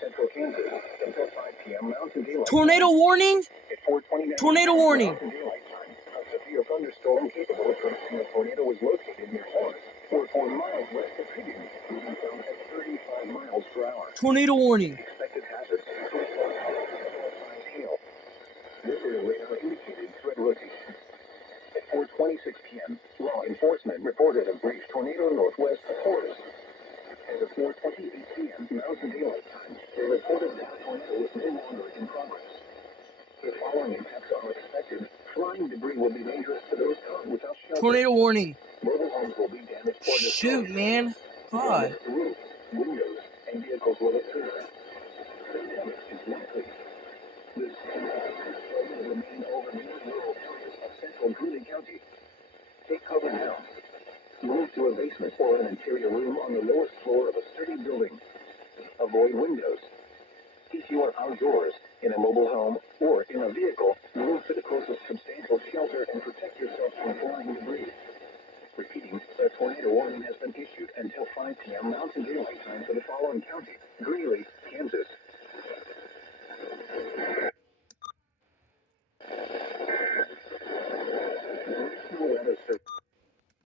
Central Kansas until 5 p.m. Mountain Daylight. Tornado warning? At 4:29 Tornado warning. Mountain Daylight Time, a severe thunderstorm capable of producing a tornado was located near Forest, or 4 miles west of Higgins, moving from at 35 miles per hour. Tornado warning. Expected hazards include hail. River radar indicated threat rotation. At 4:26 p.m., law enforcement reported a brief tornado northwest of Forest. As of 4:28 p.m. Mountain Daylight Time, they reported that the tornado was no longer in progress. The following impacts are expected. Flying debris will be dangerous to those caught without shelter. Tornado warning. Mobile homes will be damaged or destroyed. Shoot, man. God. Roofs, windows, and vehicles will appear. Damage is likely. This will remain over many rural areas of central Greeley County. Take cover now. Move to a basement or an interior room on the lowest floor of a sturdy building. Avoid windows. If you are outdoors, in a mobile home, or in a vehicle, move to the closest substantial shelter and protect yourself from flying debris. Repeating, a tornado warning has been issued until 5 p.m. Mountain Daylight Time for the following counties: Greeley, Kansas,